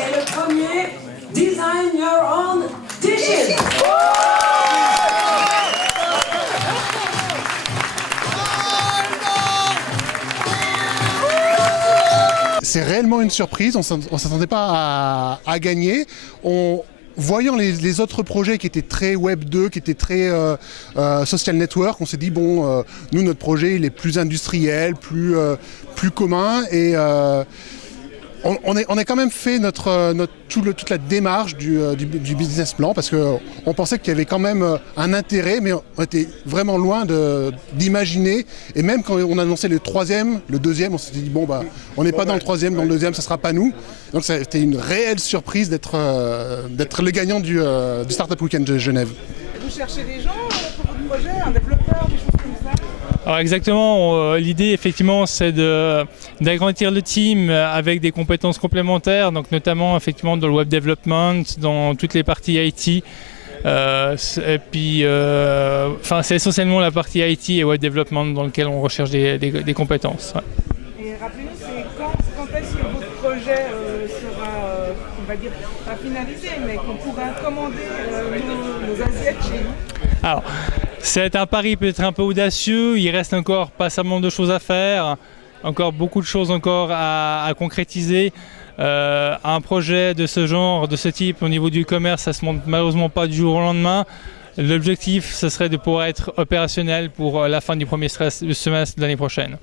Et le premier, Design Your Own Dishes. C'est réellement une surprise, on ne s'attendait pas à gagner. Voyant les autres projets qui étaient très Web 2, qui étaient très social network, on s'est dit bon, nous notre projet il est plus industriel, plus commun et on a quand même fait toute la démarche du business plan parce qu'on pensait qu'il y avait quand même un intérêt, mais on était vraiment loin d'imaginer. Et même quand on a annoncé le troisième, le deuxième, on s'était dit bon bah on n'est pas dans le troisième, dans le deuxième, ça sera pas nous. Donc ça a été une réelle surprise d'être le gagnant du Startup Weekend de Genève. Vous cherchez des gens pour votre projet, un développeur, des choses comme ça? Alors exactement, l'idée effectivement c'est d'agrandir le team avec des compétences complémentaires, donc notamment effectivement dans le web development, dans toutes les parties IT. Et puis, c'est essentiellement la partie IT et web development dans lequel on recherche des compétences. Ouais. Et rappelez-nous, c'est quand est-ce que votre projet sera, on va dire, pas finalisé, mais qu'on pourra commander nos assiettes chez nous? Alors, c'est un pari peut-être un peu audacieux, il reste encore pas seulement de choses à faire, encore beaucoup de choses encore à concrétiser. Un projet de ce genre, de ce type au niveau du commerce, ça ne se monte malheureusement pas du jour au lendemain. L'objectif, ce serait de pouvoir être opérationnel pour la fin du premier semestre de l'année prochaine.